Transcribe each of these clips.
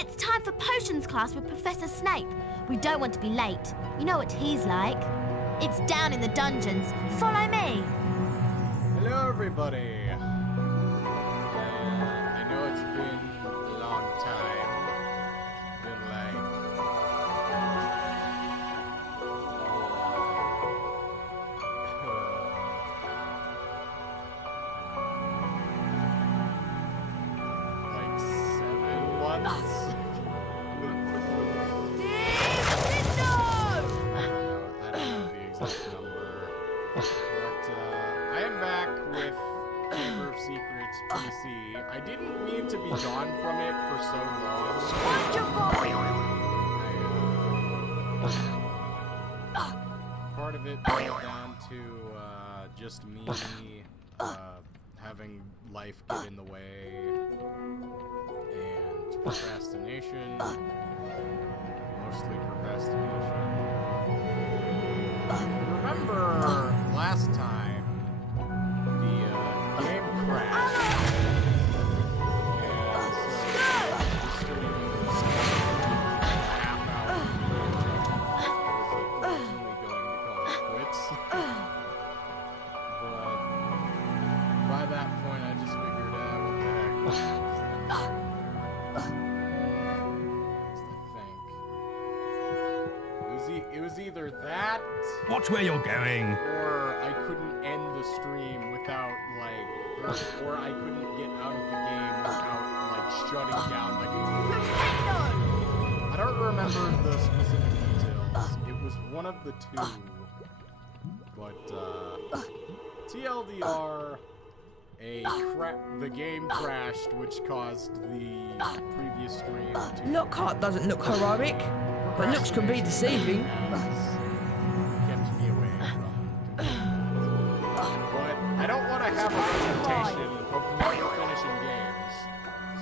It's time for potions class with Professor Snape. We don't want to be late. You know what he's like. It's down in the dungeons. Follow me. Hello, everybody. I know it's been a long time. Been like... like 7 months? I don't know the exact number. But I am back with Chamber of Secrets PC. I didn't mean to be gone from it for so long. Part of it boiled down to just me having life get in the way and procrastination. Mostly procrastination. Remember last time the game crashed. And so the stream was a half hour before I was originally going to call it quits. But by that point I just figured out what the heck. It was either that... Watch where you're going! Or I couldn't end the stream without, like... Or I couldn't get out of the game without, like, shutting down the computer. I don't remember the specific details. It was one of the two. But, TLDR... the game crashed, which caused the previous stream to... Lockhart doesn't look heroic, but looks can be deceiving. Kept me away from but I don't want to have a reputation of never finishing games,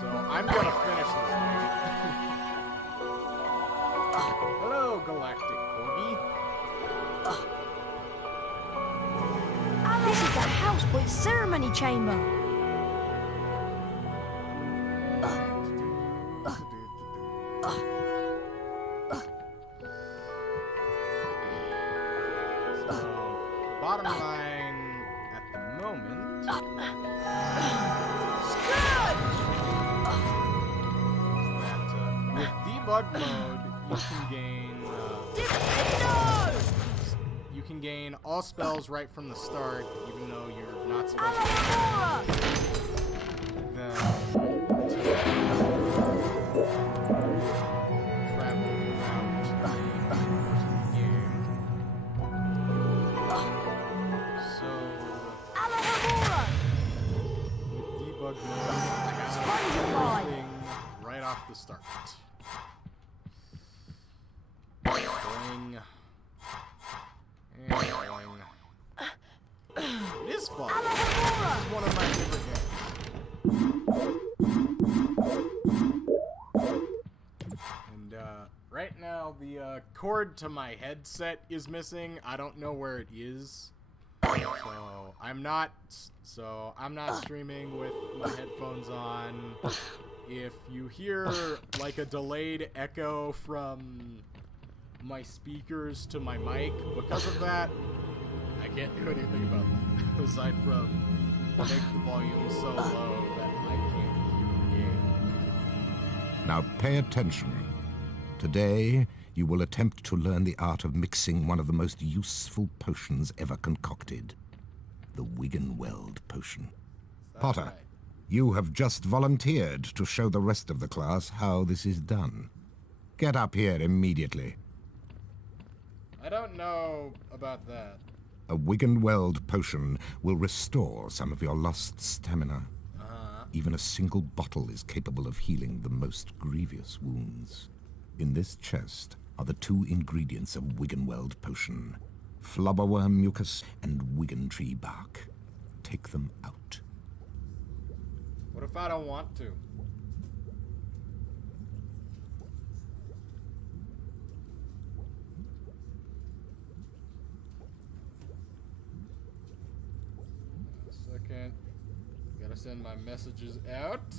so I'm gonna finish this game. Hello, Galactic Corgi. This is the houseboy ceremony chamber. Bottom line at the moment is that with debug mode you can gain all spells right from the start, even though you're not supposed to. Then travel throughout the course of the game. So, with debug mode, I have everything right off the start. Boing. And boing. It is fun. This is one of my favorite games. And, right now, the cord to my headset is missing. I don't know where it is. So I'm not streaming with my headphones on. If you hear like a delayed echo from my speakers to my mic because of that, I can't do anything about that. Aside from make the volume so low that I can't hear the game. Now pay attention. Today, you will attempt to learn the art of mixing one of the most useful potions ever concocted. The Wiggenweld potion. Potter, right? you have just volunteered to show the rest of the class how this is done. Get up here immediately. I don't know about that. A Wiggenweld potion will restore some of your lost stamina. Even a single bottle is capable of healing the most grievous wounds. In this chest are the 2 ingredients of Wiggenweld potion: flubberworm mucus and wiggentree bark. Take them out. What if I don't want to? A second. Gotta send my messages out.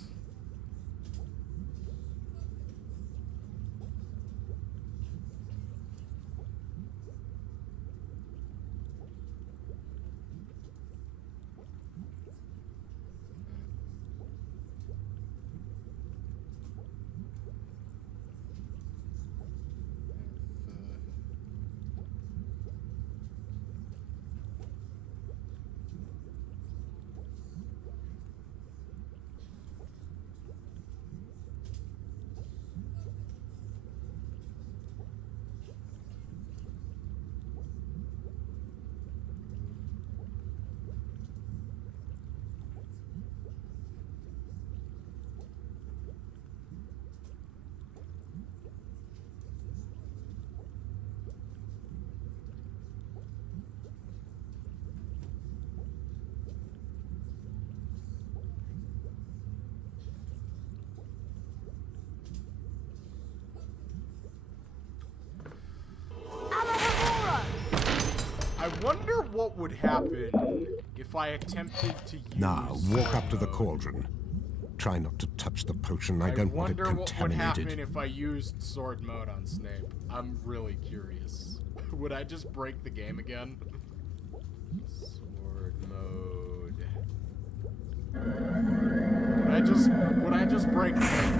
what would happen if I attempted to use... Now, walk up to the cauldron. Try not to touch the potion. I don't want it wonder what would happen contaminated. if I used sword mode on Snape. I'm really curious. Would I just break the game again? Sword mode. Would I just break the game?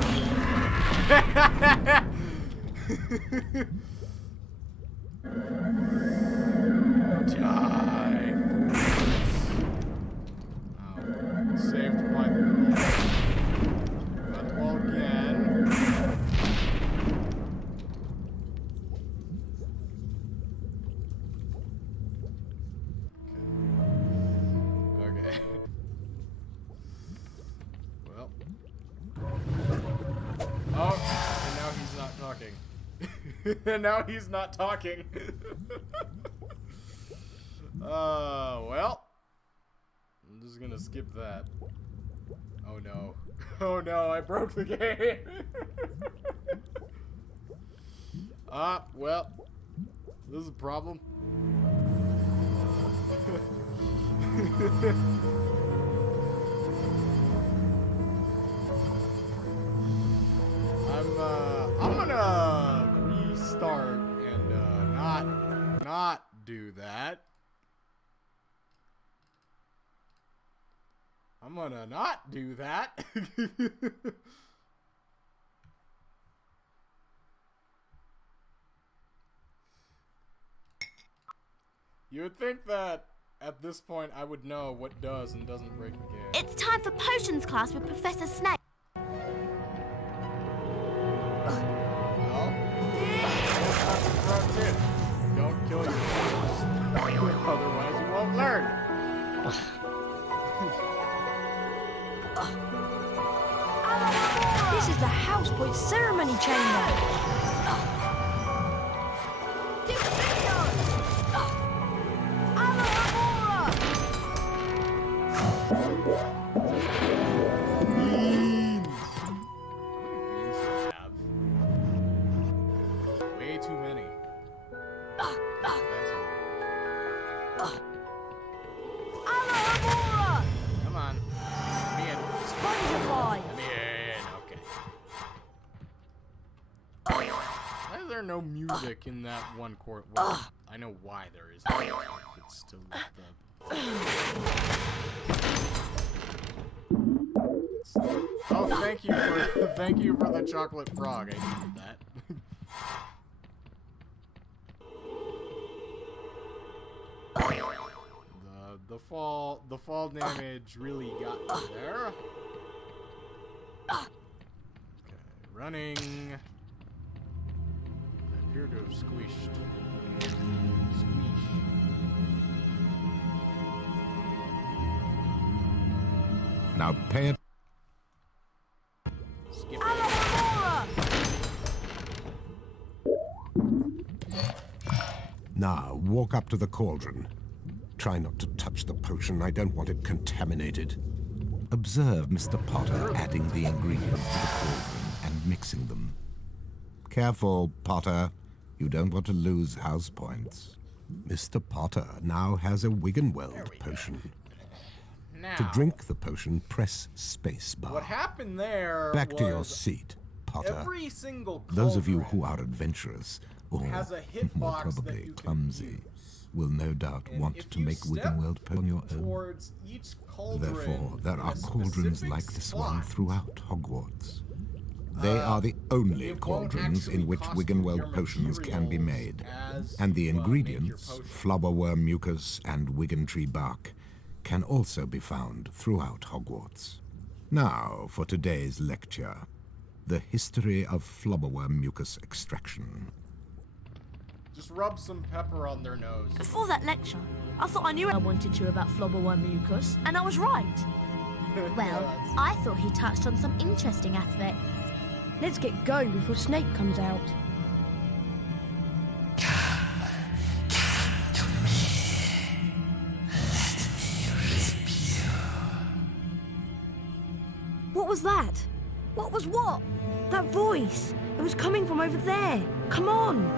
Die. Oh, saved by the wall again. Okay. Well. Oh, and now he's not talking. And now he's not talking. Well. I'm just gonna skip that. Oh no. Oh no, I broke the game. Well. This is a problem. I'm gonna restart and not do that. I'm gonna not do that. You would think that at this point I would know what does and doesn't break the game. It's time for potions class with Professor Snape. Well, that's it. Don't kill your teachers. Otherwise you won't learn. This is the house point ceremony chamber. Beans. Have way too many. That's come on. Let me in. Spongify. Let me in. Okay. Why is there no music in that one court? Well, I know why there is. It's still with the... Oh, thank you for the chocolate frog. I needed that. The fall damage really got me there. Okay, running. I appear to have squished. Squeeze. Now pay it. Skip. Now walk up to the cauldron. Try not to touch the potion. I don't want it contaminated. Observe Mr. Potter adding the ingredients to the cauldron and mixing them. Careful, Potter. You don't want to lose house points. Mr. Potter now has a Wiggenweld potion. Now, To drink the potion, press spacebar. what happened there Back to your was seat, Potter. every single Those of you cauldron who are adventurous, or has a hitbox more that probably you can clumsy, use. will no doubt And want if to you make step Wiggenweld on your own. towards each cauldron Therefore, there in are a cauldrons specific like this one spot, throughout Hogwarts. They are the only it won't cauldrons in actually which cost you Wiggenweld your potions can be materials made. as And the you, make your ingredients, potion. flubberworm mucus and Wiggentree bark, can also be found throughout Hogwarts. Now for today's lecture. The history of flubberworm mucus extraction. Just rub some pepper on their nose. Before that lecture, I thought I knew I wanted to about flubberworm mucus, and I was right. Well, I thought he touched on some interesting aspects. Let's get going before Snape comes out. What was that? What was what? That voice. It was coming from over there. Come on.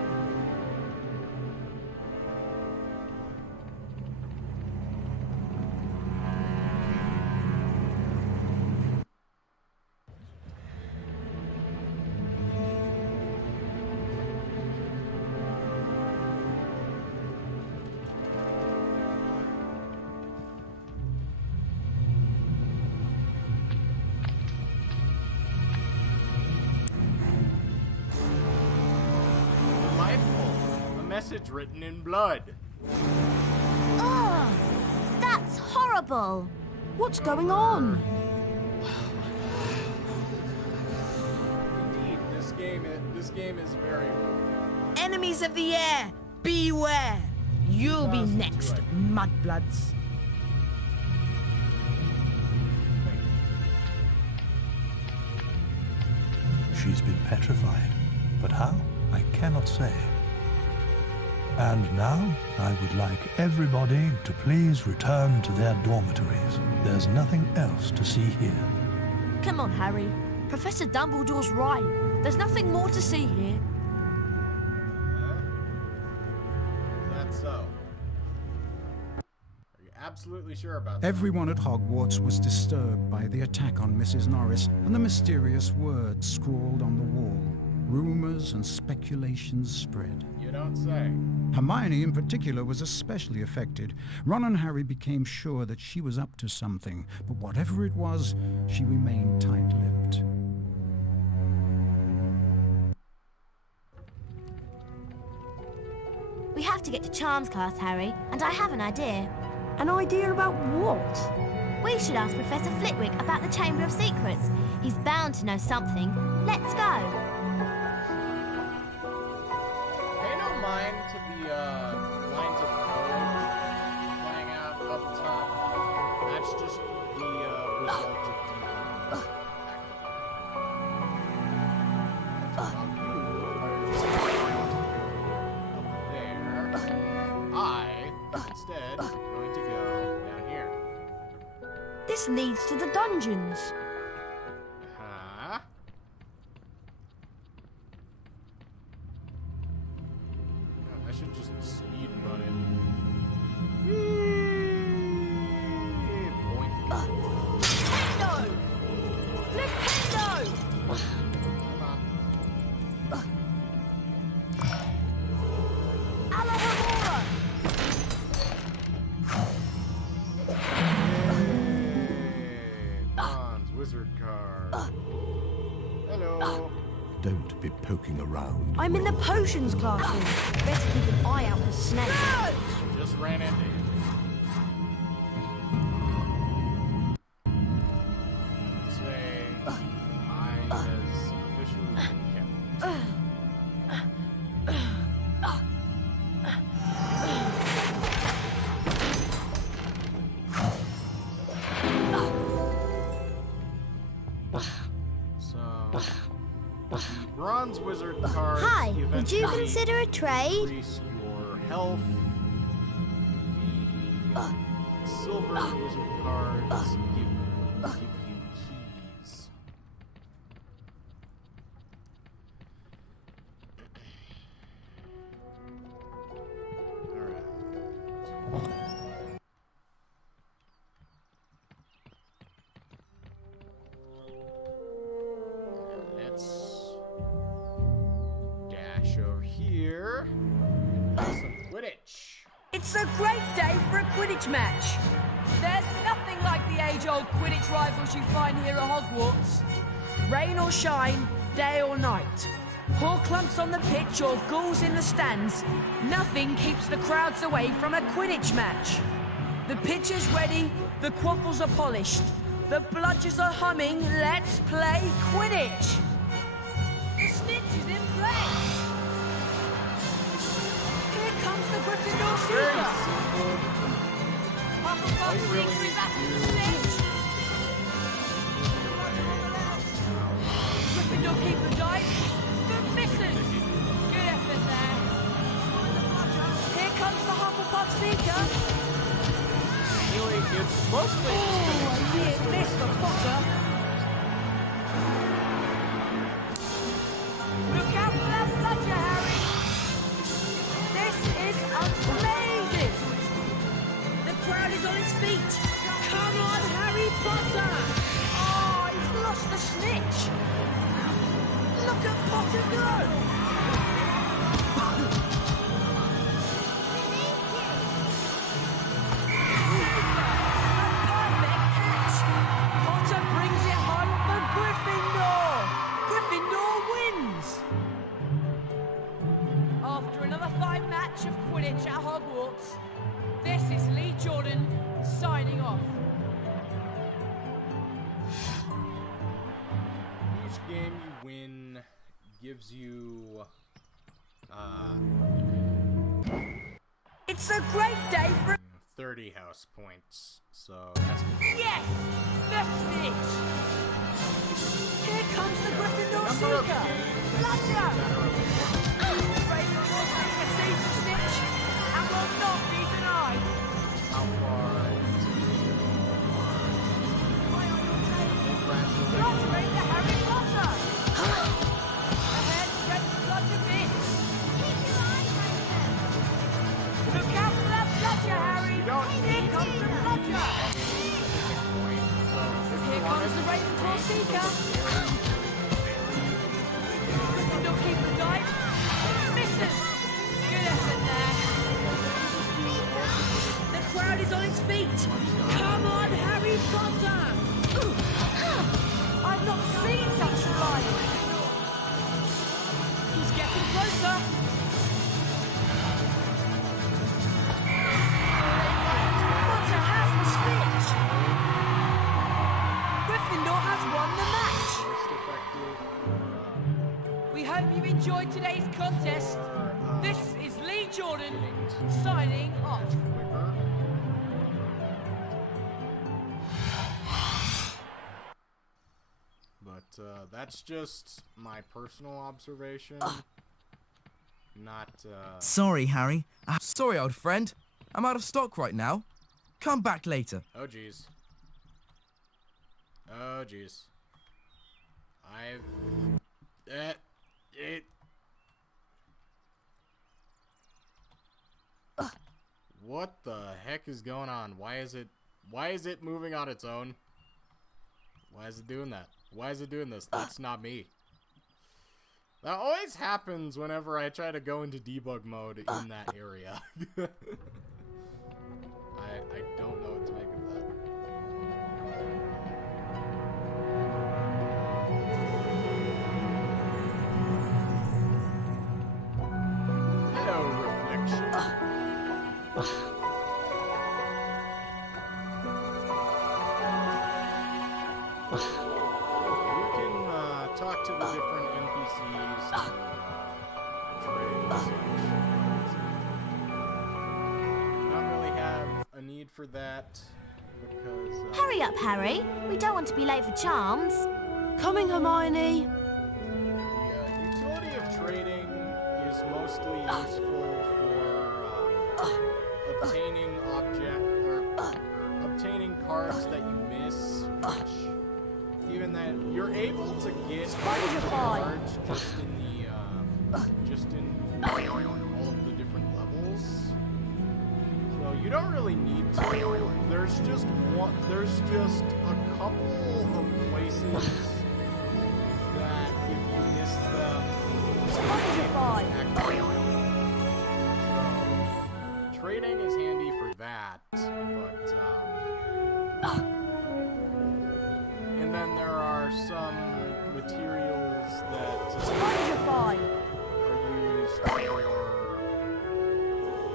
message written in blood. Ugh, that's horrible. What's going on? Indeed, this game is very rude. Enemies of the air, beware! You'll be Doesn't do next, it. mudbloods. She's been petrified, but how? I cannot say. And now, I would like everybody to please return to their dormitories. There's nothing else to see here. Come on, Harry. Professor Dumbledore's right. There's nothing more to see here. Is that so? Are you absolutely sure about that? Everyone at Hogwarts was disturbed by the attack on Mrs. Norris and the mysterious words scrawled on the wall. Rumors and speculations spread. You don't say. Hermione, in particular, was especially affected. Ron and Harry became sure that she was up to something, but whatever it was, she remained tight-lipped. We have to get to Charms class, Harry, and I have an idea. An idea about what? We should ask Professor Flitwick about the Chamber of Secrets. He's bound to know something. Let's go. Pay no mind to the lines of code flying out up top. That's just the result of debugging. That's what you are up there. I, instead, am going to go down here. This leads to the dungeons. Huh? God, I should just speed run it. Whee! Boink. Flipendo! Flipendo! Come on. Alohomora! Yay! Bronze wizard card. Hello. Don't be poking around. I'm in the potions classroom. Better keep an eye out for snakes. Just ran into you. I'd say eye has officially been kept. So, the bronze wizard cards Hi, would you eventually consider a trade? increase your health. The silver wizard cards give you keys. Alright. Let's dash over here and play some Quidditch. It's a great day for a Quidditch match. There's nothing like the age-old Quidditch rivals you find here at Hogwarts. Rain or shine, day or night. Horcrux on the pitch or ghouls in the stands, nothing keeps the crowds away from a Quidditch match. The pitch is ready, the quaffles are polished, the bludgers are humming, let's play Quidditch! The snitch is in play! Here comes the Gryffindor Very Super! simple. Hufflepuff All you really Secret need back to to the do- snitch! Gryffindor keeper dives, but misses! Good effort there! Here comes the Hufflepuff Seeker! Really, it's mostly just an Oh, excuse near to miss win. for Potter! Look out for that bludger, Harry! This is amazing! The crowd is on its feet! Come on, Harry Potter! Oh, he's lost the snitch! Look at Potter go! Perfect catch! Potter brings it home for Gryffindor! Gryffindor wins! After another fine match of gives you, It's a great day for... 30 house points, so that's good. Yes! That's it! Here comes the Gryffindor Number of Seeker! games Gotcha! that are Ravenclaw Seeker sees the snitch and will not be denied! how far into Fluttering to Harry Potter! Ahead, red flutter bits! Look out for that flutter, Harry! Here comes the flutter! Here comes the Ravenclaw Seeker! Gryffindor keeper dives! Misses! Good effort there! The crowd is on its feet! Come on, Harry Potter! I've not seen such flying! He's getting closer! Potter has the switch! Gryffindor has won the match! We hope you've enjoyed today's contest. This is Lee Jordan, signing off. But that's just my personal observation. Not, Sorry, Harry. Sorry, old friend. I'm out of stock right now. Come back later. oh jeez. Oh jeez. What the heck is going on? Why is it moving on its own? Why is it doing that? Why is it doing this? That's not me. That always happens whenever I try to go into debug mode in that area. I don't know what to make of that. Hello, reflection. You can talk to the different NPCs to trade and such. Not really have a need for that because Hurry up, Harry. We don't want to be late for charms. Coming, Hermione. the utility of trading is mostly useful for obtaining obtaining cards that you miss, which even then you're able to get cards just in all of the different levels. So you don't really need to. There's just a couple of places that if you miss them, so trading is handy for that, but and then there are some materials that are used for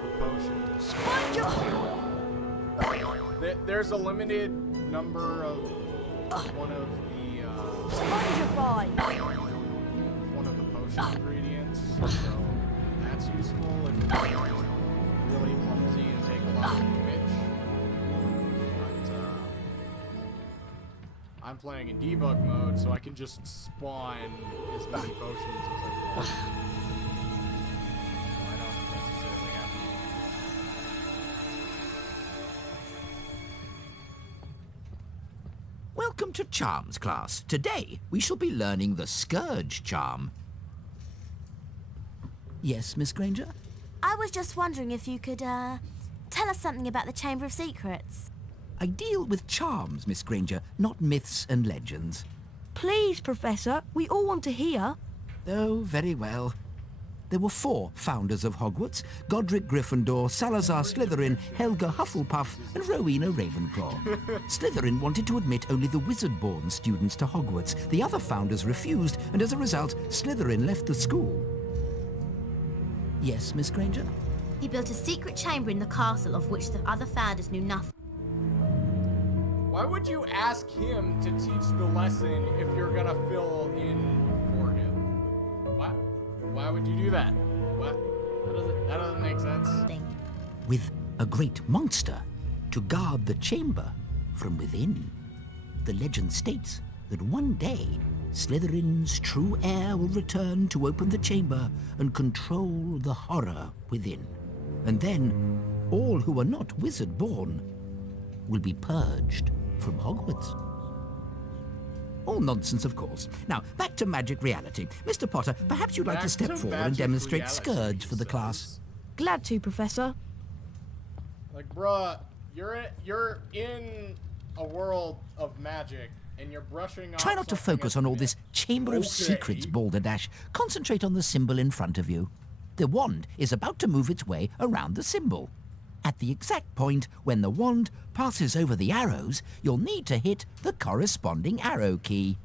the potions. There's a limited number of one of the potion ingredients, so that's useful if you're really clumsy and take a lot of damage. But I'm playing in debug mode, so I can just spawn as many potions as I want. So I don't necessarily have to. Welcome to Charms class. Today, we shall be learning the Scourge charm. Yes, Miss Granger? I was just wondering if you could, tell us something about the Chamber of Secrets. I deal with charms, Miss Granger, not myths and legends. Please, Professor. We all want to hear. Oh, very well. There were 4 founders of Hogwarts: Godric Gryffindor, Salazar Slytherin, Helga Hufflepuff, and Rowena Ravenclaw. Slytherin wanted to admit only the wizard-born students to Hogwarts. The other founders refused, and as a result, Slytherin left the school. Yes, Miss Granger? He built a secret chamber in the castle of which the other founders knew nothing. Why would you ask him to teach the lesson if you're gonna fill in for him? Why would you do that? What? That doesn't make sense. With a great monster to guard the chamber from within. The legend states that one day Slytherin's true heir will return to open the chamber and control the horror within. And then all who are not wizard-born will be purged from Hogwarts. All nonsense, of course. Now, back to magic reality. Mr. Potter, perhaps you'd like to step forward and demonstrate reality, Scourge for the class. Glad to, Professor. Like, bruh, you're in a world of magic, and you're brushing off. Try not to something focus as on all myth. this Chamber of Okay. Secrets, Balderdash. Concentrate on the symbol in front of you. The wand is about to move its way around the symbol. At the exact point when the wand passes over the arrows, you'll need to hit the corresponding arrow key.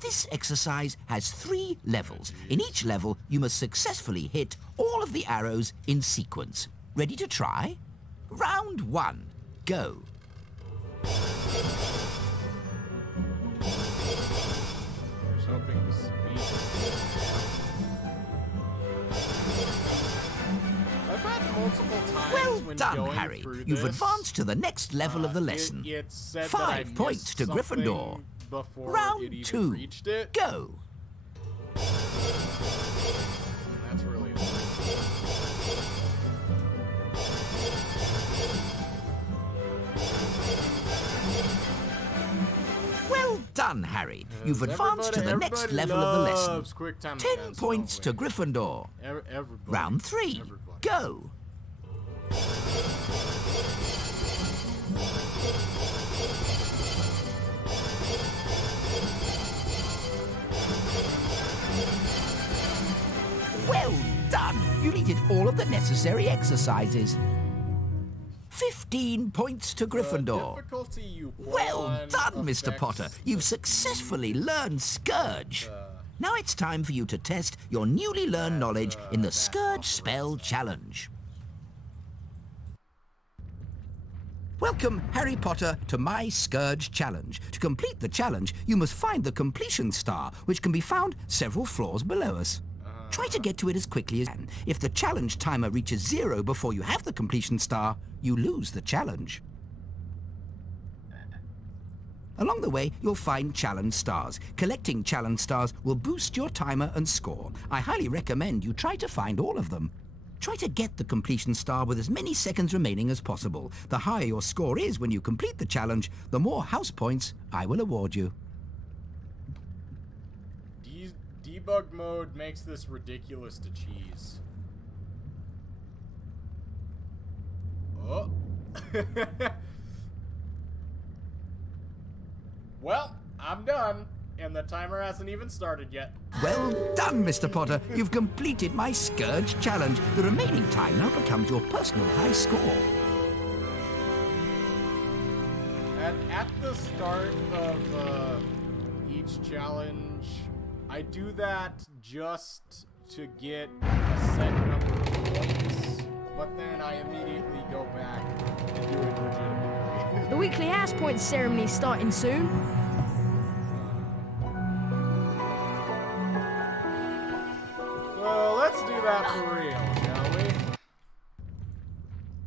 This exercise has 3 levels. In each level, you must successfully hit all of the arrows in sequence. Ready to try? Round 1. Go. I was hoping the speed. I've had multiple times Well when done, going Harry. through You've this, advanced to the next level of the lesson. It said 5 that I points missed to something Gryffindor. before Round it even 2. reached it. Go. That's really Well done, Harry. You've advanced to the next everybody level of the lesson. loves quick time 10 events, points to don't we? Gryffindor. Everybody. Round 3. Everybody. Go. Well done. You needed all of the necessary exercises. 15 points to Gryffindor. Difficulty you put Well on done, Mr. affects Potter. You've successfully learned Scourge. Now it's time for you to test your newly learned knowledge in the Scourge Spell Challenge. Welcome, Harry Potter, to my Scourge Challenge. To complete the challenge, you must find the completion star, which can be found several floors below us. Try to get to it as quickly as you can. If the challenge timer reaches 0 before you have the completion star, you lose the challenge. Along the way, you'll find challenge stars. Collecting challenge stars will boost your timer and score. I highly recommend you try to find all of them. Try to get the completion star with as many seconds remaining as possible. The higher your score is when you complete the challenge, the more house points I will award you. Debug mode makes this ridiculous to cheese. Oh. Well, I'm done, and the timer hasn't even started yet. Well done, Mr. Potter. You've completed my Scourge Challenge. The remaining time now becomes your personal high score. At the start of each challenge, I do that just to get a set number of points, but then I immediately go back and do it legitimately. The weekly house points ceremony is starting soon. Well, let's do that for real, shall we?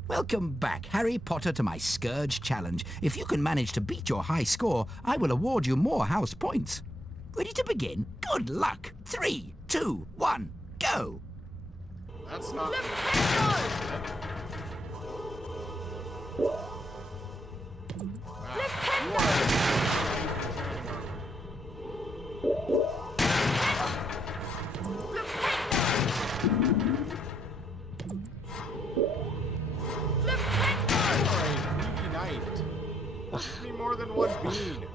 Welcome back, Harry Potter, to my Scourge Challenge. If you can manage to beat your high score, I will award you more house points. Ready to begin? Good luck. 3, 2, 1, go! That's not... Give me more than one bean.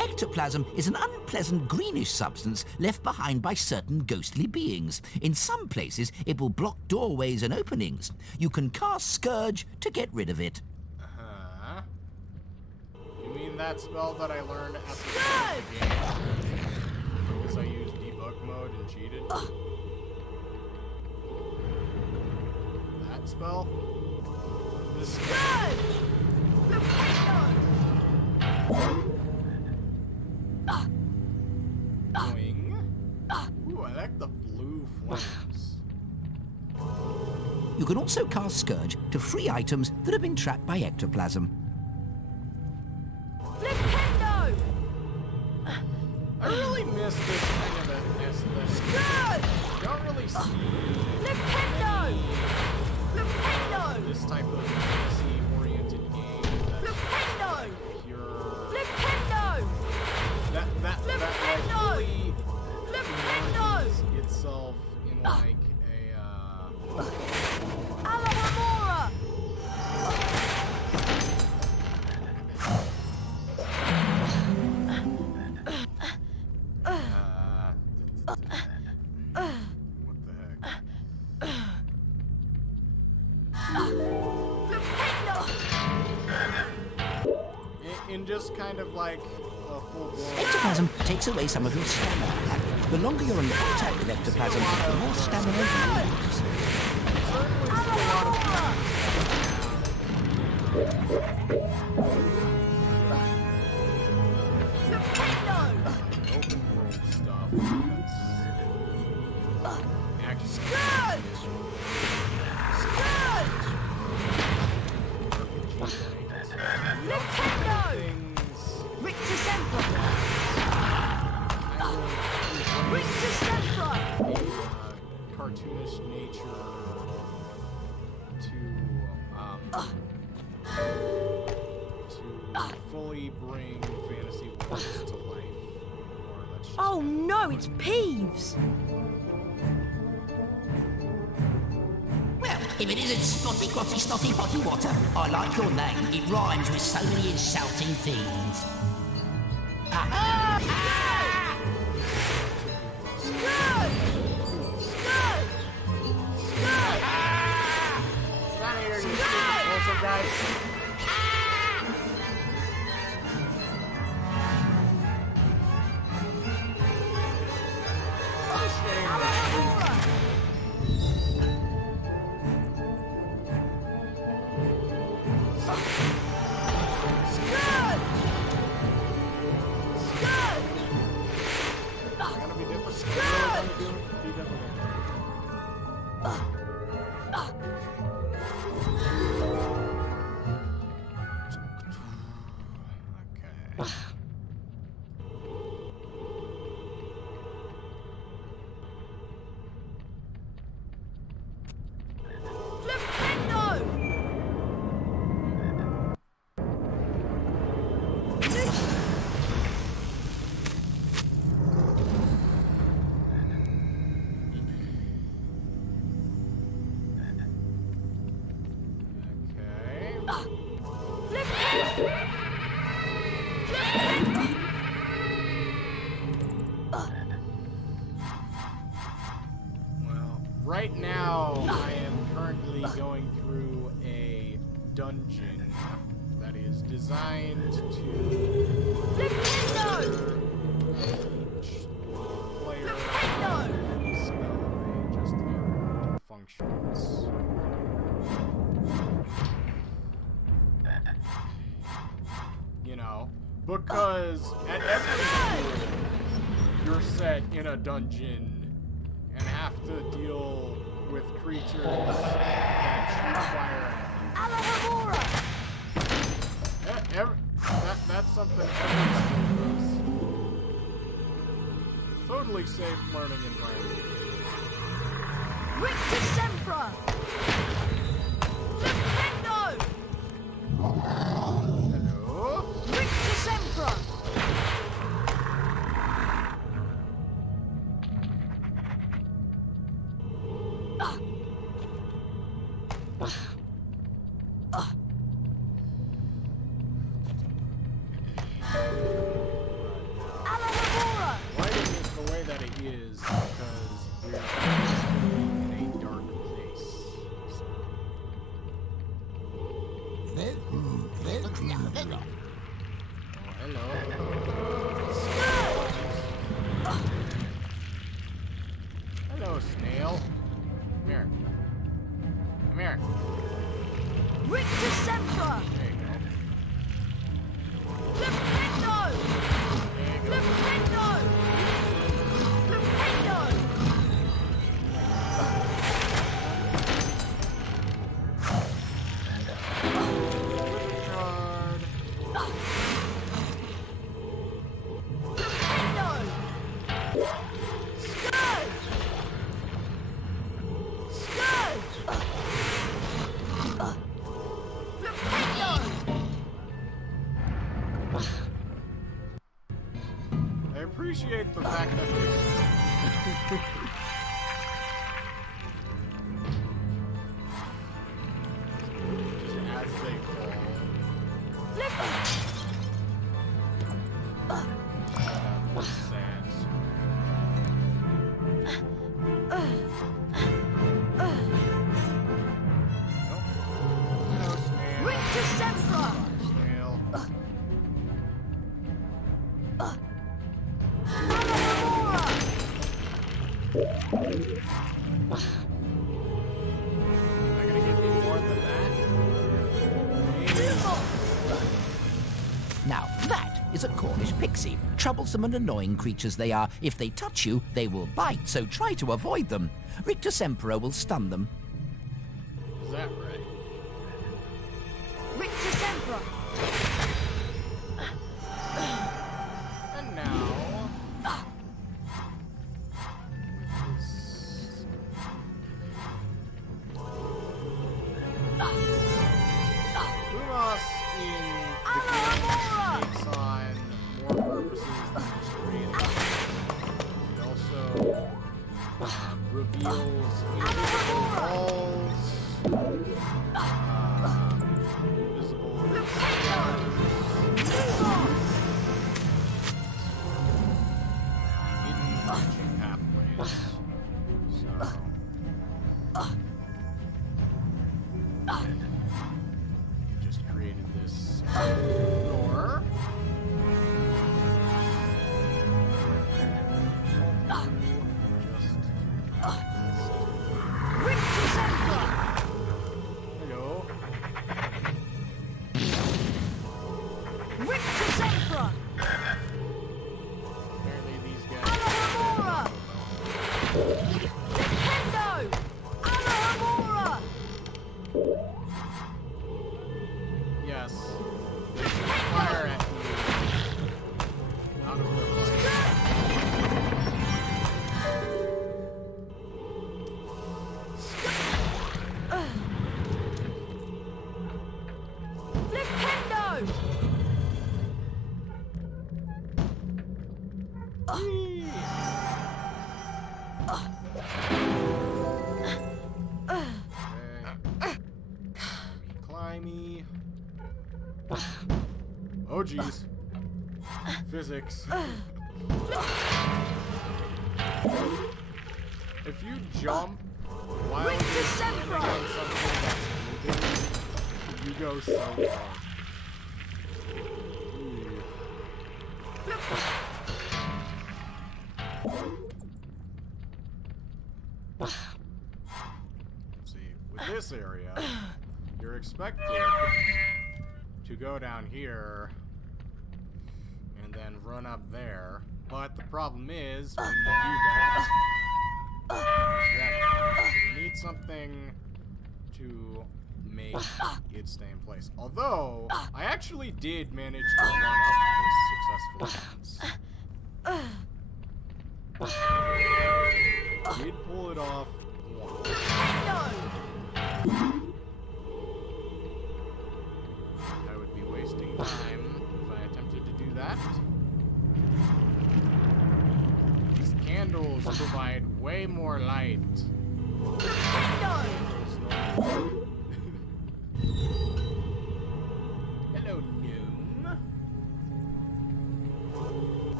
Ectoplasm is an unpleasant greenish substance left behind by certain ghostly beings. In some places, it will block doorways and openings. You can cast Scourge to get rid of it. Uh-huh. You mean that spell that I learned at the start of the game? Because I used debug mode and cheated? That spell? This spell? Boing. Ooh, I like the blue flames. You can also cast Scourge to free items that have been trapped by ectoplasm. Flipendo! I really miss this kind of an aesthetic. Scourge! Don't really see Flipendo! Flipendo! this type of fantasy-oriented game that's Flipendo! pure. Flipendo! That Flipendo! fully Flipendo! immerses itself in like a Alamora! what the heck? Flipendo! In just kind of like a full-blown. Ectoplasm takes away some of your stamina. The longer you're in contact with ectoplasm, the more stamina you lose. Certainly see a lot of Flipendo! open world stuff. That's actually Scourge! Scourge! Flipendo! things Rictus Emperor! Rictus Emperor! cartoonish nature to fully bring fantasy worlds to life. Or let's just Oh no, it's Peeves! Well, if it isn't Spotty Grotty Snotty Potty Water, I like your name. It rhymes with so many insulting things. Scourge! Scourge! Scourge! Get out of here, you stupid poltergeist. Alamora! Scourge! Scourge! Gonna be different. Scourge! Be different. Okay. Flipendo! Okay. Flipendo! Flipendo! Well, right now I am currently going through a dungeon that is designed to Flipendo! teach the player Flipendo! spell they just learned functions. You know, because at every school you're set in a dungeon and have to deal with creatures that shoot fire Alamora! at you. That's something every school does. Totally safe learning environment. Rictus Emperor! Flipendo! Hello? Rictus Emperor! Alamora! Lighting is the way that it is because we're in a dark place. So. Oh, hello. Hello, snail. Come here. Come here. Rictus Emperor! There you go. Flipendo! There you go. Flipendo! Flipendo! appreciate the fact that there's... just as they fall. Sad. No snail. Ring to Sempra! Snail. Am I gonna get any more than that? Now, that is a Cornish pixie. Troublesome and annoying creatures they are. If they touch you, they will bite, so try to avoid them. Rictus Sempra will stun them. Is that right? Ring to Sempra! And now... Lumos in the game takes on more purposes than just creating. It also reveals invisible walls, invisible hidden reaching pathways. So... You just created this floor. Ring to Sempra! Hello. Ring to Sempra! Apparently these guys... Alohomora! Nintendo! Alohomora! Yes. They should fire at you. Out of their butt. Nintendo! Climby. Oh jeez. Physics. If you jump while Ring to you're standing Sempra! on something that's moving, you go so far. Let's see, with this area, you're expected to go down here and then run up there, but the problem is when you do that, you need something to make it stay in place. Although, I actually did manage to run up this successfully once. Did pull it off once. I would be wasting time if I attempted to do that. These candles provide way more light. Candles normally. Hello, gnome.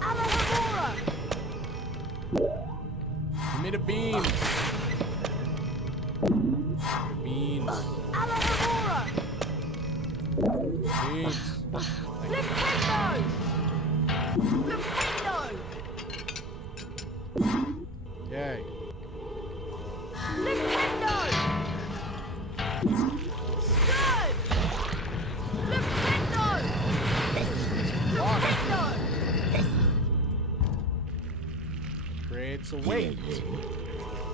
Alohomora! Give me the beans. Beans. Alohomora! Beans. Nintendo! Nintendo! Yay. Nintendo! Good! Nintendo! Nintendo! Creates a weight.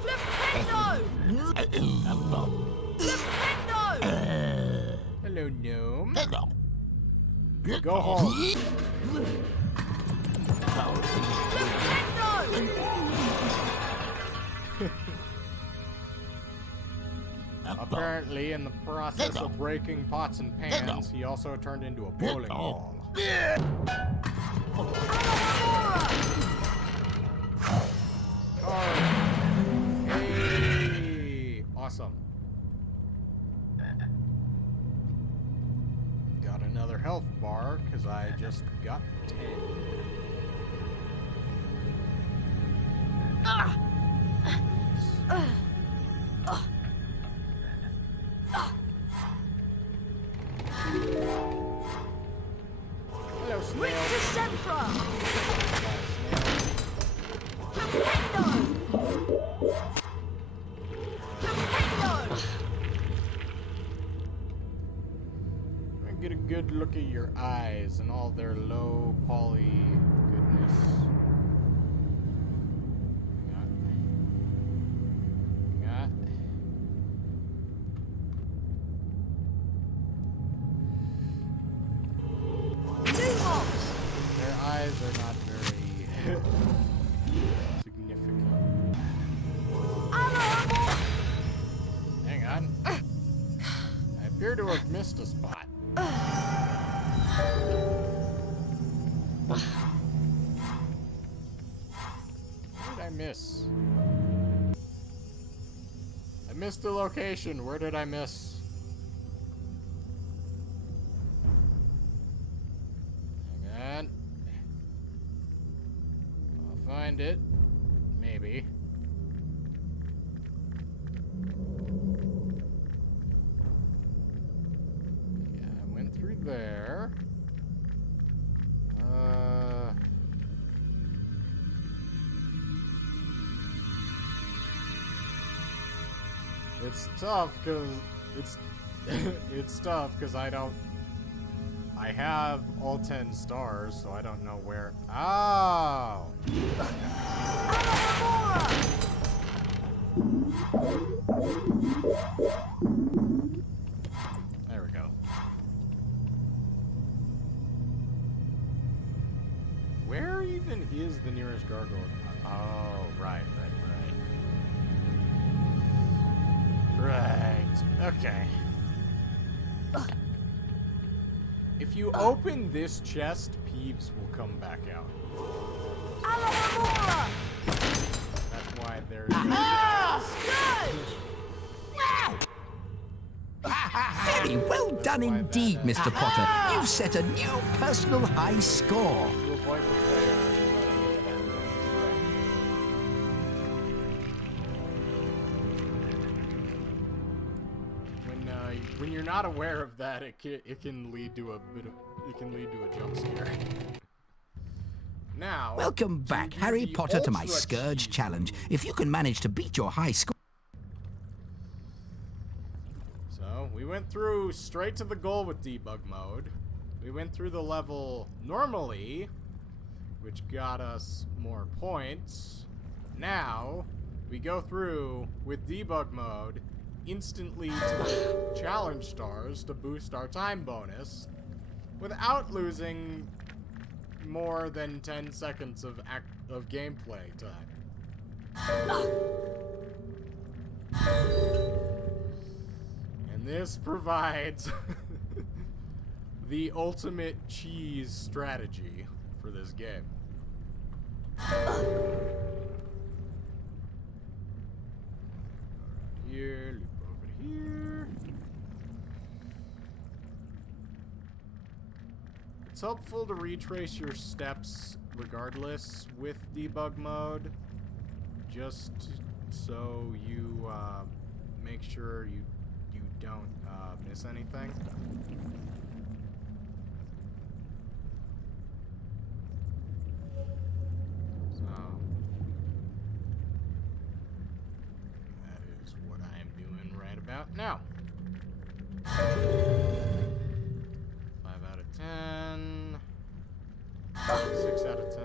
Nintendo! Nintendo! Hello, gnome. Go home. Apparently, in the process of breaking pots and pans, he also turned into a bowling ball. Alohomora! Awesome. Got another health bar, because I just got 10. Hello, snail. Get a good look at your eyes and all their low poly goodness. Got. Their eyes are not very significant. Hang on. I appear to have missed a spot. What did I miss? I missed the location. Where did I miss? Hang on. I'll find it. Maybe. Through there. It's tough because it's tough because I have all 10 stars, so I don't know where. Oh. There we go. Where even is the nearest gargoyle? Oh, right. Okay. If you open this chest, Peeves will come back out. That's why there's... Very well done indeed, Mr. Potter. You've set a new personal high score. To avoid the player. When you're not aware of that, it can lead to a jump scare. Now, welcome back, Harry Potter, to my Scourge Challenge. If you can manage to beat your high score... So, we went through straight to the goal with debug mode. We went through the level normally, which got us more points. Now, we go through with debug mode instantly to the challenge stars to boost our time bonus without losing more than 10 seconds of gameplay time. And this provides the ultimate cheese strategy for this game. Here, loop over here. It's helpful to retrace your steps regardless with debug mode, just so you make sure you don't miss anything. So that is what I am doing right about now. 5 out of 10. 6 out of 10.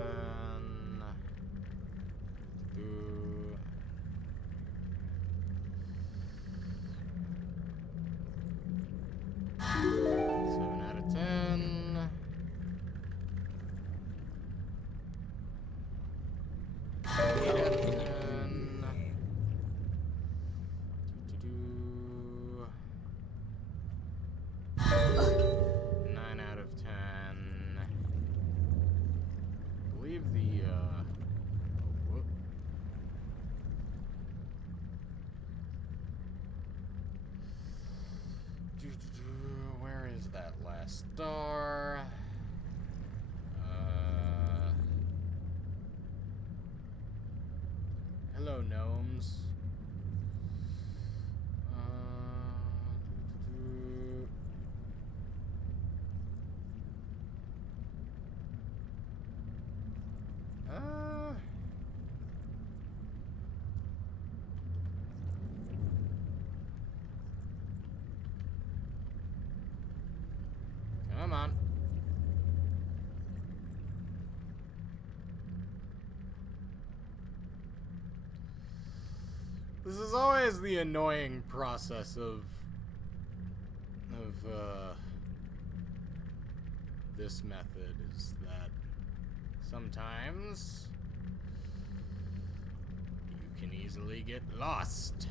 rooms. Come on. This is always the annoying process of this method, is that sometimes you can easily get lost.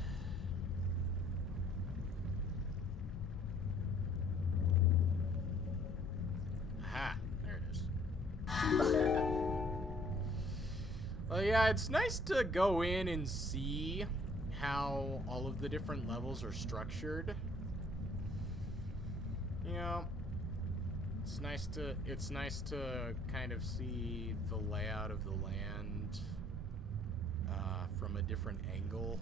Aha, there it is. Well, yeah, it's nice to go in and see how all of the different levels are structured. You know, it's nice to kind of see the layout of the land from a different angle,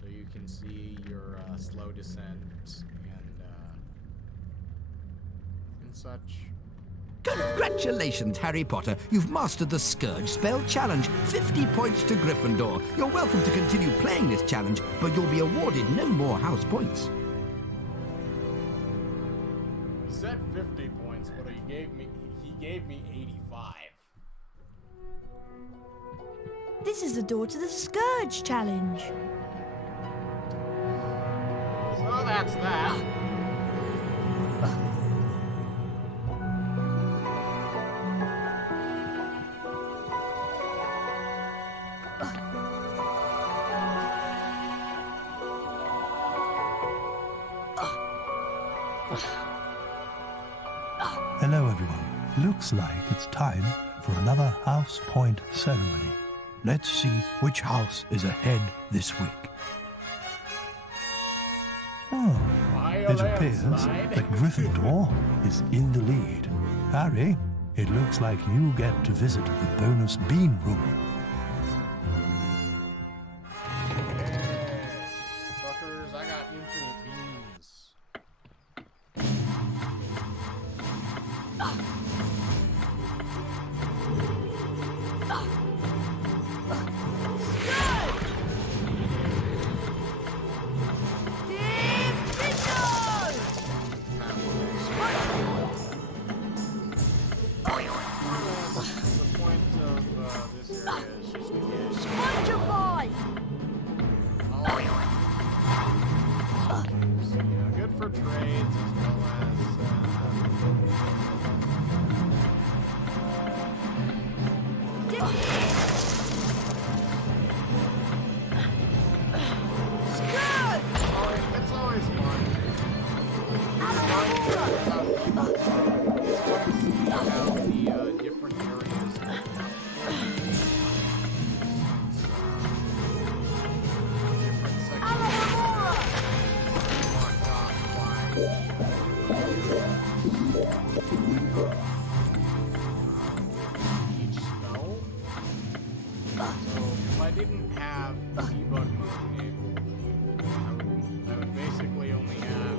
so you can see your slow descent and such. Congratulations, Harry Potter. You've mastered the Scourge Spell Challenge. 50 points to Gryffindor. You're welcome to continue playing this challenge, but you'll be awarded no more house points. He said 50 points, but he gave me 85. This is the door to the Scourge Challenge. So that's that. Hello, everyone. Looks like it's time for another house point ceremony. Let's see which house is ahead this week. Oh, it appears that Gryffindor is in the lead. Harry, it looks like you get to visit the bonus bean room. Suckers, I got infinite beans. The point of this area is just to get good for trades as well as it's always fun. It's fun to see how the different areas different sections marked off by each spell. So if I didn't have debug mode enabled, I would basically only have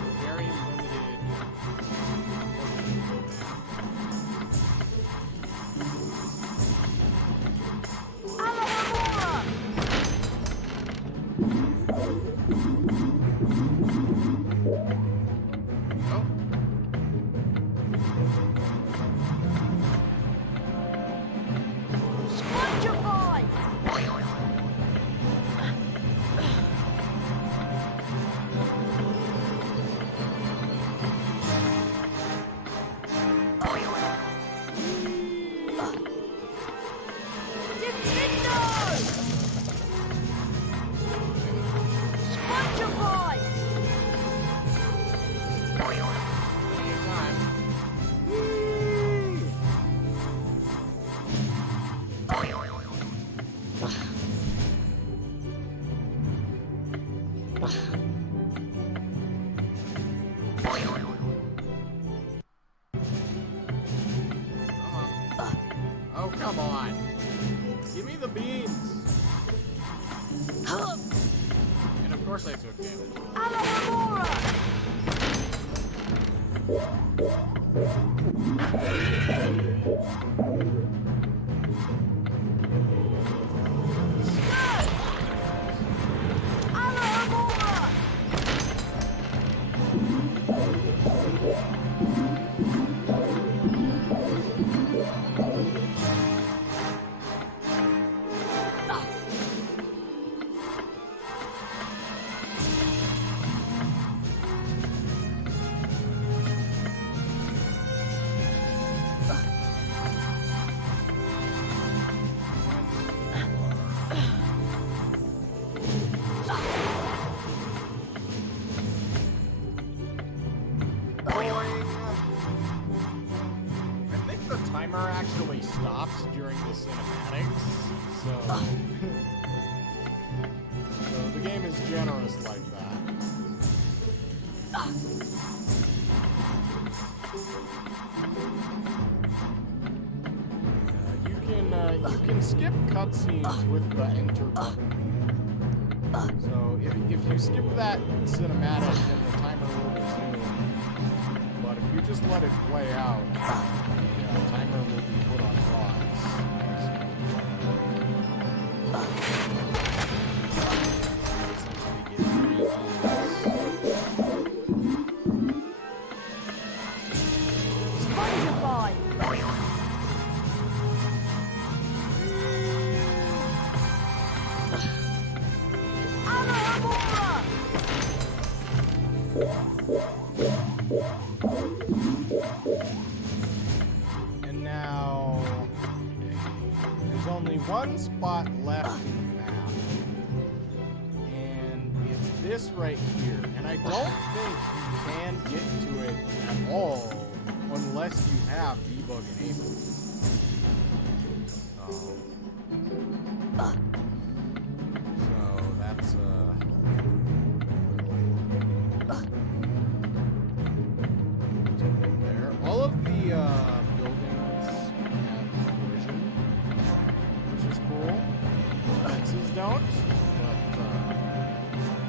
a very limited beans. And of course I took damage. Actually stops during the cinematics, so the game is generous like that. You can skip cutscenes with the enter button. So if you skip that cinematic, then the timer will resume. But if you just let it play out, the timer will be put on pause. And now there's only one spot left in the map, and it's this right here. And I don't think you can get to it at all unless you have Debug enabled. So that's there. All of the buildings have collision, which is cool. The fences don't, but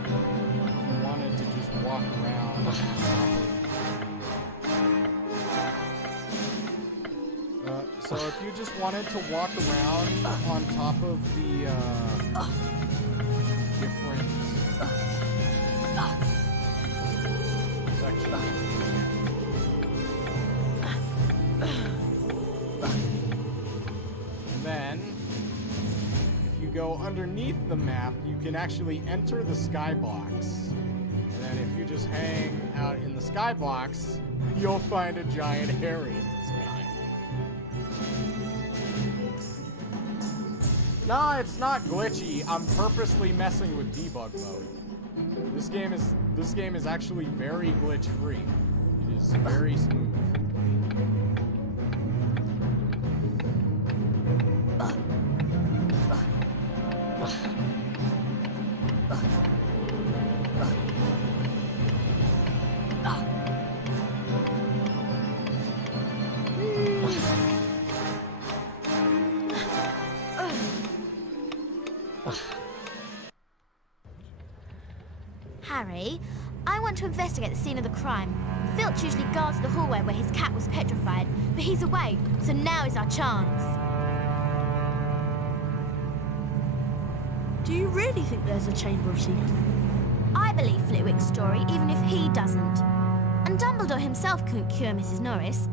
if you wanted to just walk around, so if you just wanted to walk around on top of the different sections. And then, if you go underneath the map, you can actually enter the skybox. And then if you just hang out in the skybox, you'll find a giant Harry in the sky. No, it's not glitchy. I'm purposely messing with debug mode. This game is actually very glitch free. It is very smooth. Harry, I want to investigate the scene of the crime. Filch usually guards the hallway where his cat was petrified, but he's away, so now is our chance. Do you really think there's a Chamber of Secrets? I believe Flitwick's story, even if he doesn't. And Dumbledore himself couldn't cure Mrs. Norris.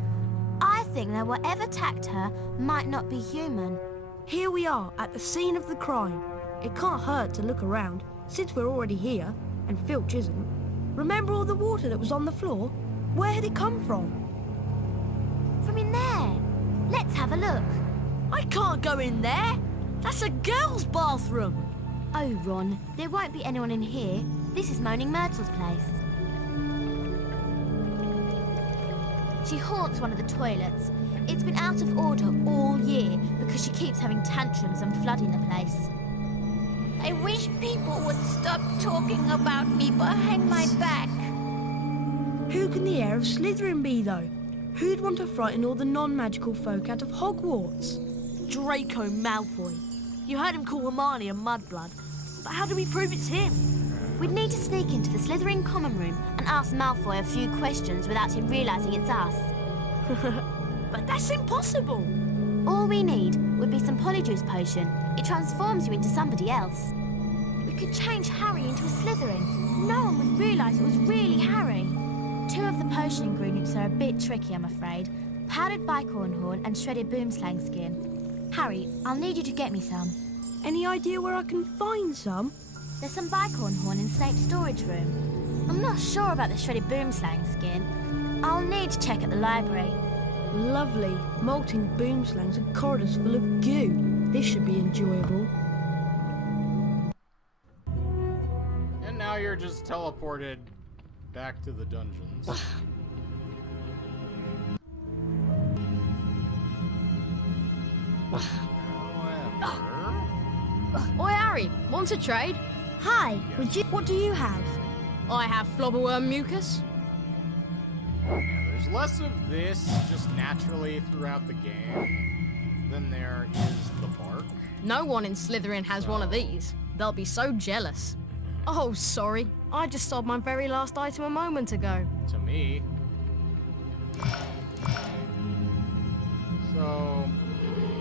I think that whatever attacked her might not be human. Here we are, at the scene of the crime. It can't hurt to look around, since we're already here, and Filch isn't. Remember all the water that was on the floor? Where had it come from? From in there. Let's have a look. I can't go in there. That's a girl's bathroom. Oh, Ron, there won't be anyone in here. This is Moaning Myrtle's place. She haunts one of the toilets. It's been out of order all year because she keeps having tantrums and flooding the place. I wish people would stop talking about me behind my back. Who can the heir of Slytherin be, though? Who'd want to frighten all the non-magical folk out of Hogwarts? Draco Malfoy. You heard him call Hermione a mudblood. But how do we prove it's him? We'd need to sneak into the Slytherin common room and ask Malfoy a few questions without him realising it's us. But that's impossible. All we need would be some Polyjuice potion. It transforms you into somebody else. We could change Harry into a Slytherin. No one would realise it was really Harry. 2 of the potion ingredients are a bit tricky, I'm afraid. Powdered bicorn horn and shredded boomslang skin. Harry, I'll need you to get me some. Any idea where I can find some? There's some bicorn horn in Snape's storage room. I'm not sure about the shredded boomslang skin. I'll need to check at the library. Lovely. Molting boomslangs and corridors full of goo. This should be enjoyable. And now you're just teleported back to the dungeons. Oi, Harry, want to trade? Hi, What do you have? I have flobberworm mucus. Yeah, there's less of this just naturally throughout the game than there is the bark. No one in Slytherin has one of these. They'll be so jealous. Oh, sorry. I just sold my very last item a moment ago. To me. So...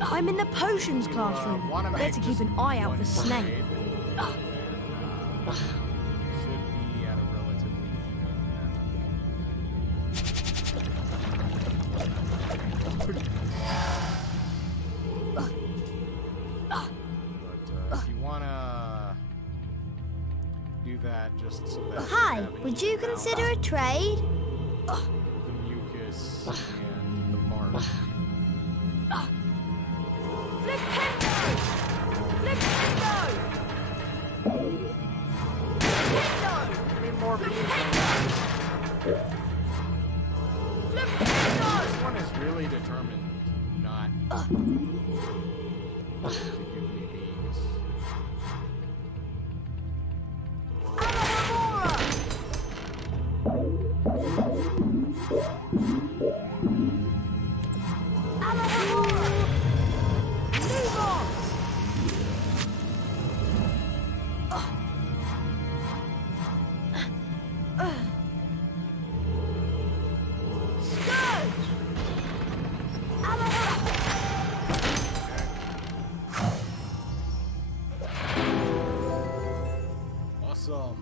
I'm in the potions classroom. Better keep an eye out for Snape. Should be at a relatively even. But if you wanna do that, just so that. Hi, would you consider a trade? The mucus and the bark. Flipendo! Flipendo! Flipendo! Give me more beans. Flipendo! This one is really determined not to give me beans. Alohomora! Alohomora! Lumos! Scourge! Alohomora! Awesome.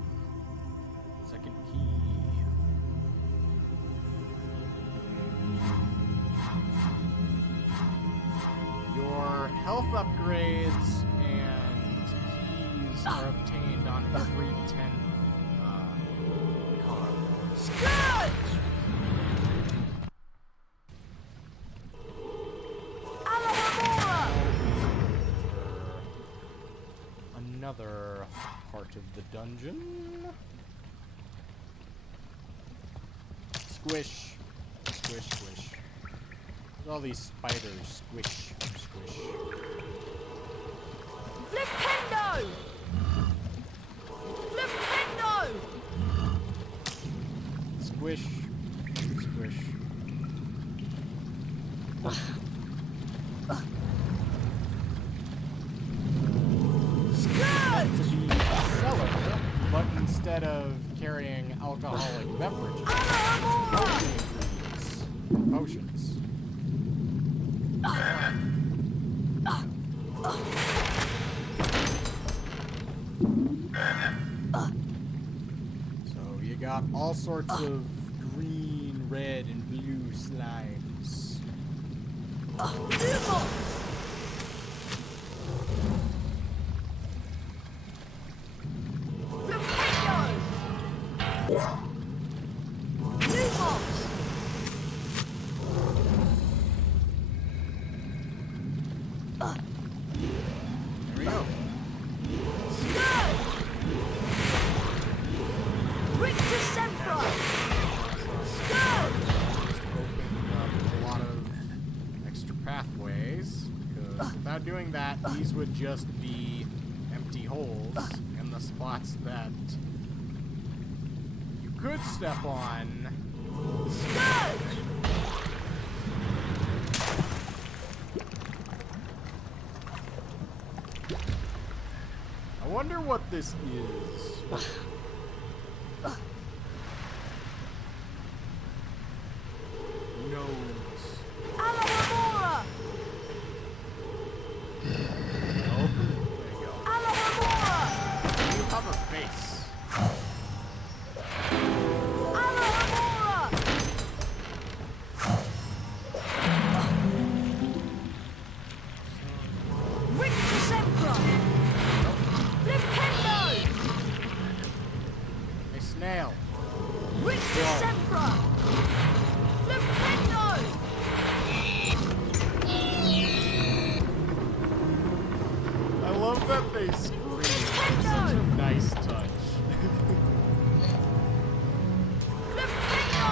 Second key. Your health upgrades and keys are obtained on every 10th card. Scourge! Alohomora! Another part of the dungeon. Squish. Squish, squish. Look at all these spiders. Squish, squish. Flipendo! Flipendo! Squish, squish. Scourge! To be a cellar, but instead of carrying alcoholic beverages, Alohomora! potions. So you got all sorts of green, red, and blue slimes. Lumos! Flipendo! Lumos! There we go. Scourge! Rictus Sempra! Scourge! Just opened up a lot of extra pathways, because without doing that, these would just be empty holes, and the spots that you could step on. Scourge! wonder what this is. Who knows? Alamamora! Oh, there you go. Alamamora! You have a face. Alamamora! Victor Sempra! Flipendo! A snail. Victor Sempra! Flipendo! I love that they scream. It's such a nice touch. Flipendo!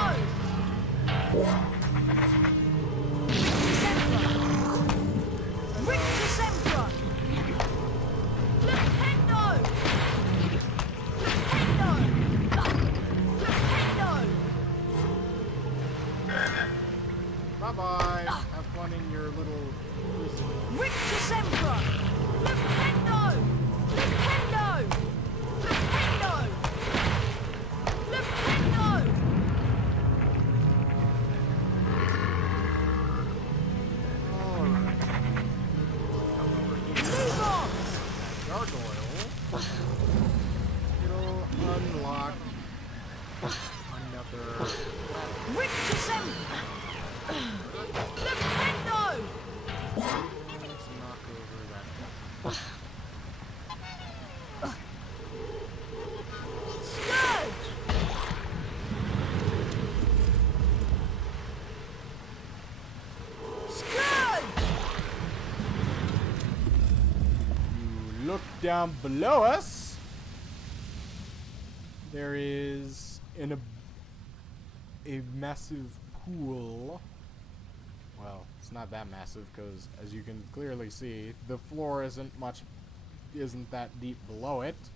Victor Sempra! Flipendo! Flipendo! Flipendo! Bye-bye. Have fun in your little prison. Victor Sempra! Flipendo! Flipendo! Flipendo! Flipendo! Alright. Come over here. Leave-ons! Gargoyle. It'll unlock another platform. Victor Sempra! Flipendo! Let's knock over that. Scourge! Scourge! You look down below us. There is a massive pool. Well, it's not that massive because, as you can clearly see, the floor isn't that deep below it.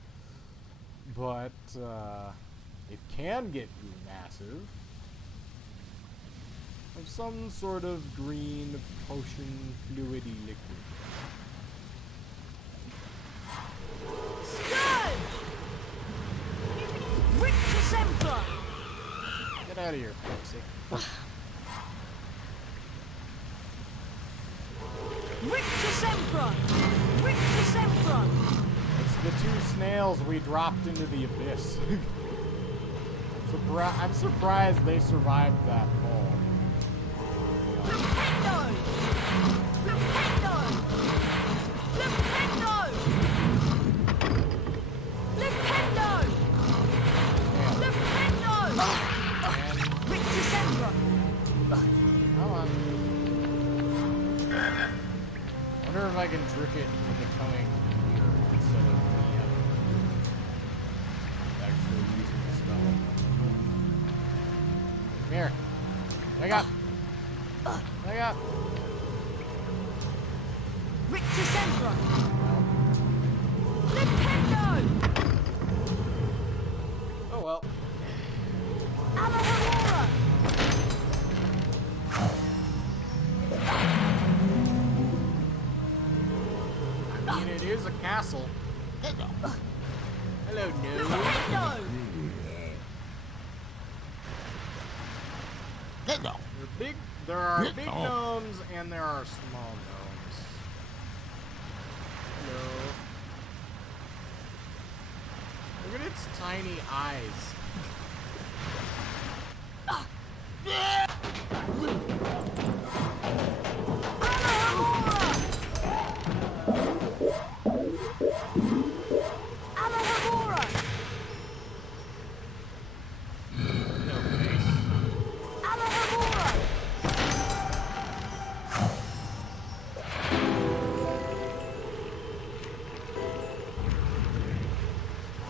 But it can get massive. Of some sort of green potion fluidy liquid. Scourge! Victor Sempra! Get out of here, Pixie. Victor Sempra! Victor Sempra! It's the two snails we dropped into the abyss. I'm surprised they survived that fall. Flipendo! Flipendo! Flipendo! Flipendo! Flipendo! And Victor Sempra! come on. I wonder if I can trick it into coming here instead of me actually using the spell. Come here. Wake up. Wake up. Victor Sempra! No. Flipendo! Oh well. Alamamora! I mean, it is a castle. Hello, no. Flipendo! There are big gnomes and there are small gnomes. Hello. Look at its tiny eyes. Alamamora! No face. Alamamora!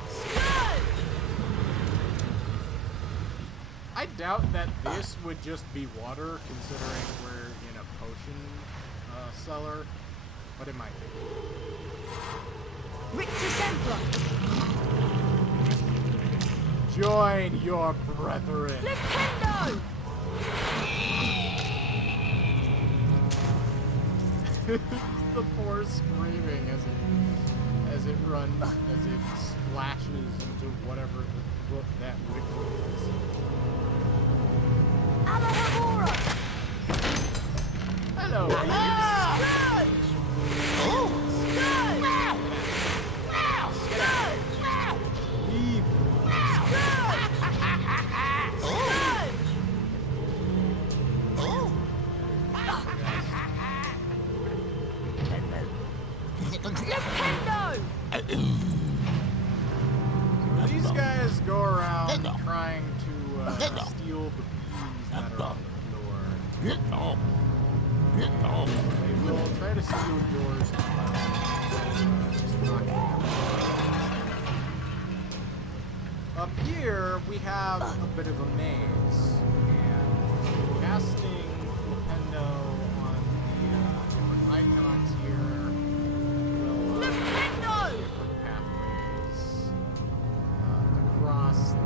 Scourge! I doubt that this would just be water, considering we're in a potion cellar, but it might be. Victor Sempra! Join your brethren. Flipendo! The poor screaming as it runs, as it splashes into whatever that liquid is. Hello, Beavis. These guys go around trying to steal the bees that are on the floor. They will try to steal yours as well. Just not gonna Up here, we have a bit of a maze, and casting Flipendo on the different icons here will different pathways across the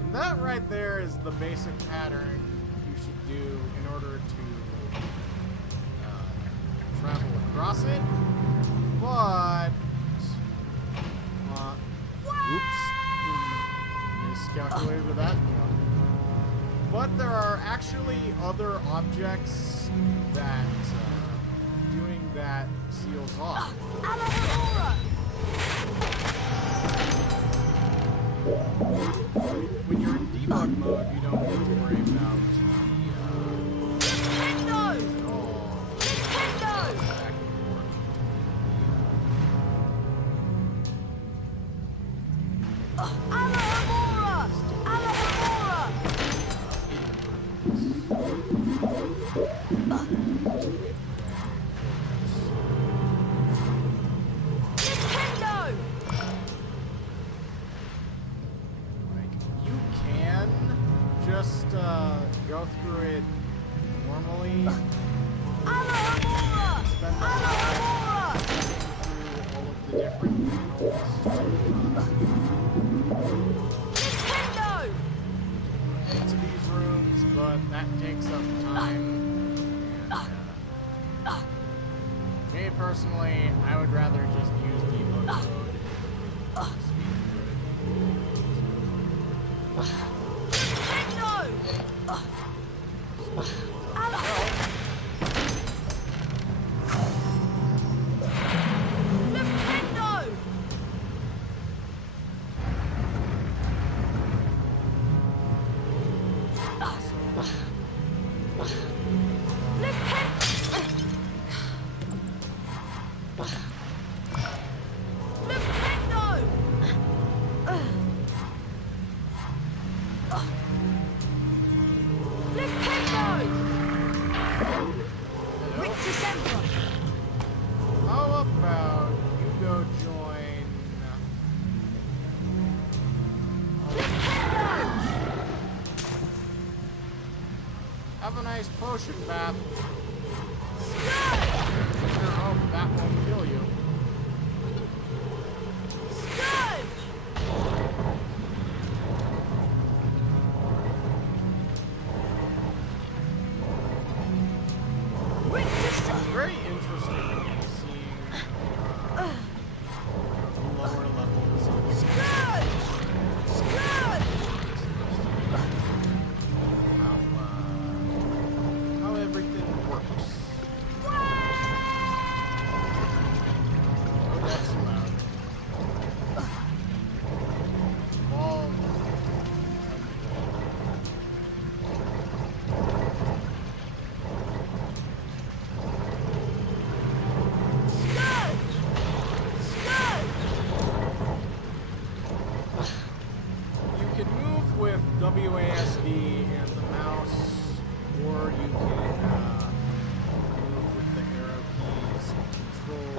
and that right there is the basic pattern you should do in order to travel across it. But, oops, miscalculated with that jump. But there are actually other objects that doing that seals off. When you're in debug mode, you don't need to worry about go through it normally. Spend the time through all of the different panels into these rooms, but that takes up time. And, me personally, I would rather just use debug mode. Speed through it. Have a nice potion bath. Sure hope that won't kill you. It's very interesting seeing lower levels of how everything works. Oh, that's loud. Fall. You can move with WASD and the mouse, or you can move with the arrow keys, control,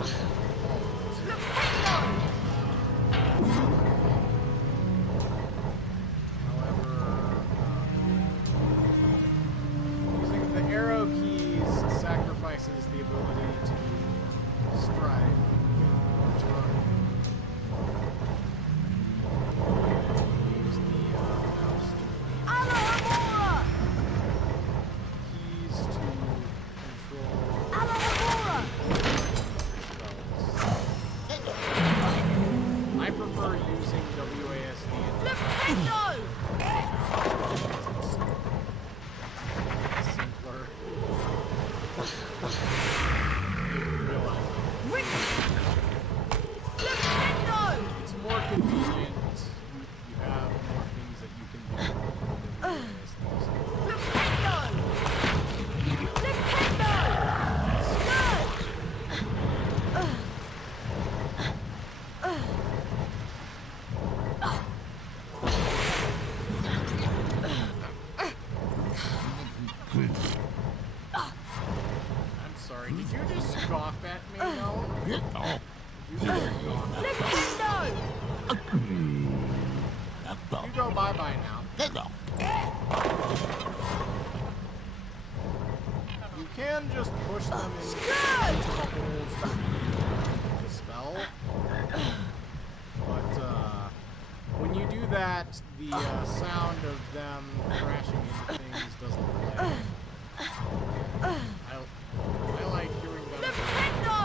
However, using the arrow keys sacrifices the ability to strive with time. Use the mouse to keys using WASD. Flipendo! Simpler. Flipendo! It's more convenient. You have more things that you can do than WASD. Flipendo! Flipendo! Skirt! I'm sorry, did you just scoff at me? No? Did you just scoff at me? Flipendo! You go bye-bye now. You can just push them into the holes to the spell. But when you do that, the sound of them crashing into things doesn't play. I like hearing them. Flipendo!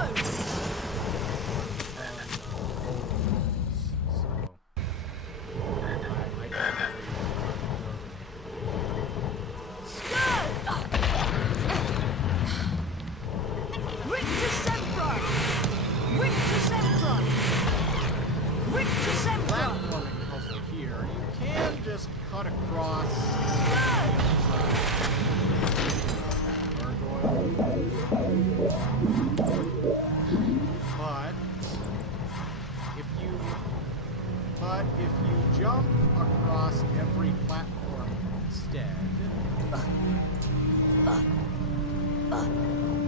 Platforming puzzle here. You can just cut across gargoyle. But if you jump across every platform instead,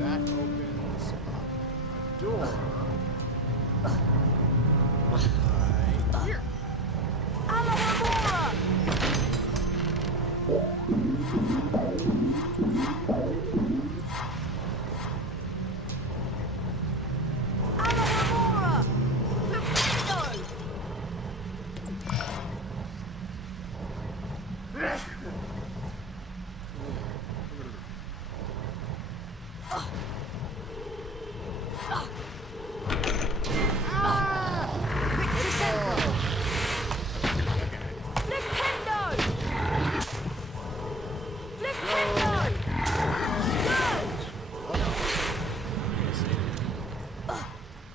that opens up a door. Right here.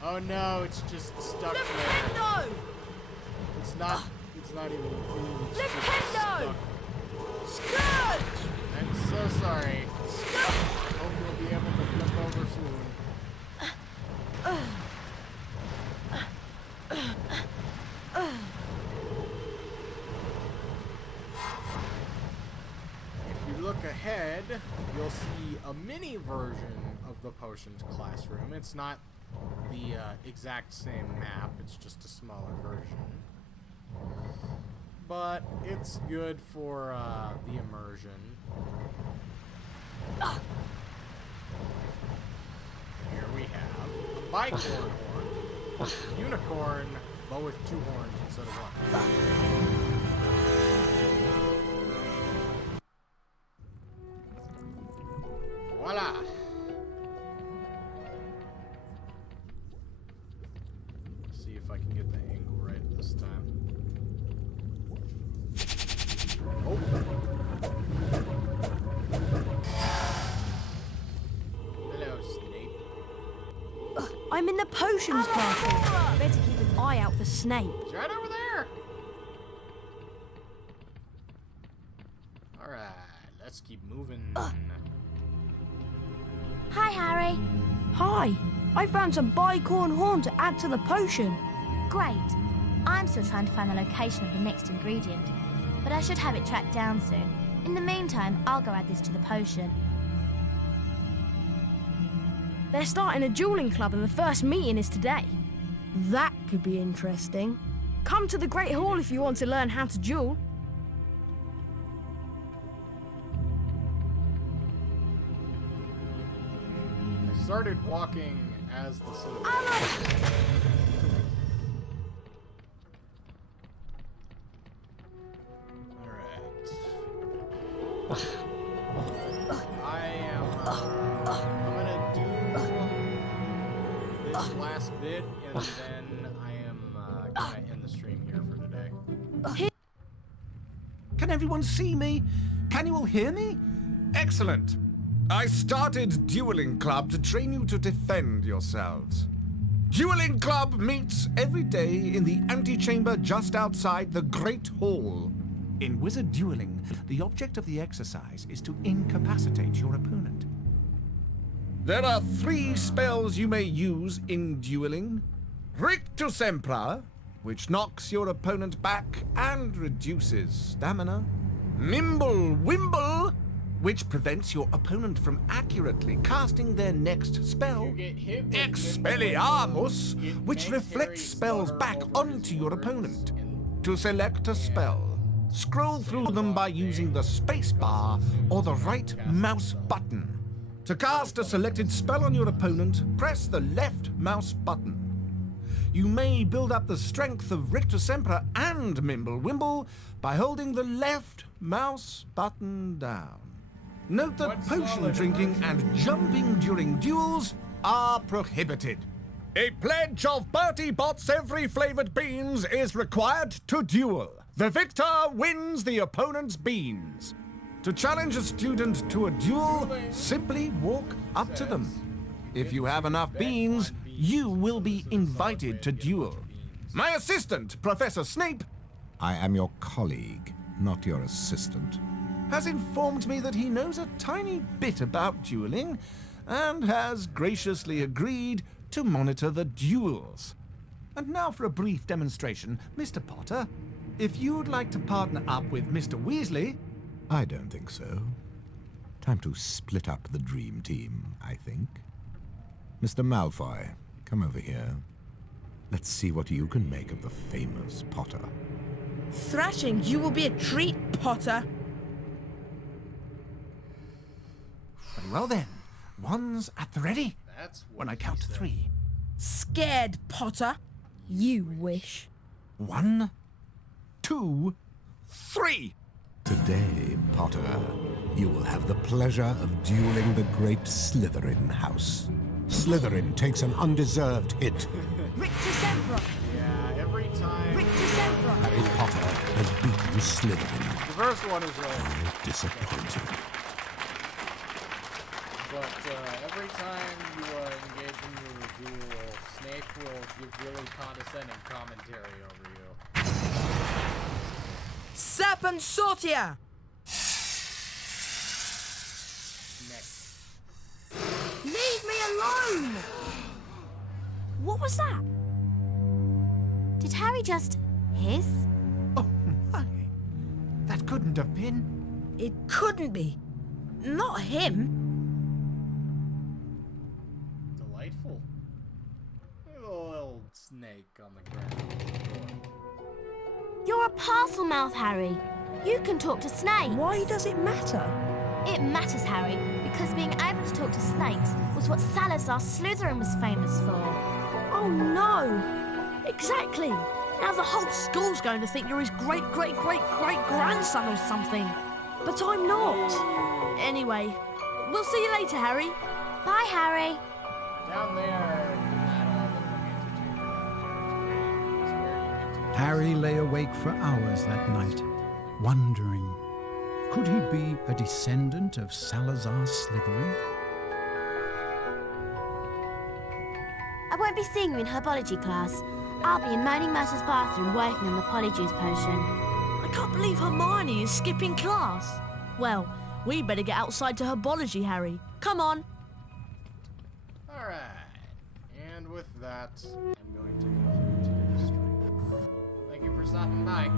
Oh no, it's just stuck there. It's not even moving, it's just stuck. Skirt! I'm so sorry. Hope you'll be able to flip over soon. If you look ahead, you'll see a mini version of the potions classroom. It's not the exact same map, it's just a smaller version. But it's good for the immersion. Here we have a bicorn horn. Unicorn, but with 2 horns instead of 1. Voila! See if I can get the angle right this time. Oh. Hello, Snape. I'm in the potions castle. Better keep an eye out for Snape. It's right over there. Alright, let's keep moving. Hi, Harry. Hi, I found some bicorn horn to add to the potion. Great. I'm still trying to find the location of the next ingredient, but I should have it tracked down soon. In the meantime, I'll go add this to the potion. They're starting a dueling club and the first meeting is today. That could be interesting. Come to the Great Hall if you want to learn how to duel. I started walking as the silhouette. I'm gonna do this last bit, and then I am gonna end the stream here for Can everyone see me? Can you all hear me? Excellent. I started Dueling Club to train you to defend yourselves. Dueling Club meets every day in the antechamber just outside the Great Hall. In wizard dueling, the object of the exercise is to incapacitate your opponent. There are 3 spells you may use in dueling. Rictus Sempra, which knocks your opponent back and reduces stamina. Mimble Wimble, which prevents your opponent from accurately casting their next spell. Expelliarmus, which reflects spells back onto your opponent. To select a spell, scroll through them by using the space bar or the right mouse button. To cast a selected spell on your opponent, press the left mouse button. You may build up the strength of Rictus Sempra and Mimblewimble by holding the left mouse button down. Note that potion drinking and jumping during duels are prohibited. A pledge of Bertie Bott's every flavored beans is required to duel. The victor wins the opponent's beans. To challenge a student to a duel, simply walk up to them. If you have enough beans, you will be invited to duel. My assistant, Professor Snape, I am your colleague, not your assistant. has informed me that he knows a tiny bit about dueling and has graciously agreed to monitor the duels. And now for a brief demonstration. Mr. Potter, if you'd like to partner up with Mr. Weasley... I don't think so. Time to split up the dream team, I think. Mr. Malfoy, come over here. Let's see what you can make of the famous Potter. Thrashing you will be a treat, Potter. Very well then. One's at the ready. When I count to 3. Scared, Potter? You wish. 1, 2, 3. Today, Potter, you will have the pleasure of dueling the great Slytherin house. Slytherin takes an undeserved hit. Rictus Emperor! Yeah, every time. Rictus Emperor! Harry Potter has beaten Slytherin. The first one is really Disappointed. But every time you engage in your duel, Snape will give really condescending commentary over you. Serpent Sortia! Leave me alone! What was that? Did Harry just hiss? Oh my. That couldn't have been. It couldn't be. Not him. Delightful. A little snake on the ground. You're a parcel mouth, Harry. You can talk to snakes. Why does it matter? It matters, Harry, because being able to talk to snakes was what Salazar Slytherin was famous for. Oh no! Exactly! Now the whole school's going to think you're his great-great-great-great-grandson or something. But I'm not. Anyway, we'll see you later, Harry. Bye, Harry. Down there in that little antechamber is where you get to... Harry lay awake for hours that night, wondering, could he be a descendant of Salazar Slytherin? I won't be seeing you in herbology class. I'll be in Moaning Myrtle's bathroom working on the polyjuice potion. I can't believe Hermione is skipping class. Well, we better get outside to herbology, Harry. Come on. Alright. And with that, I'm going to conclude today's stream. Thank you for stopping by.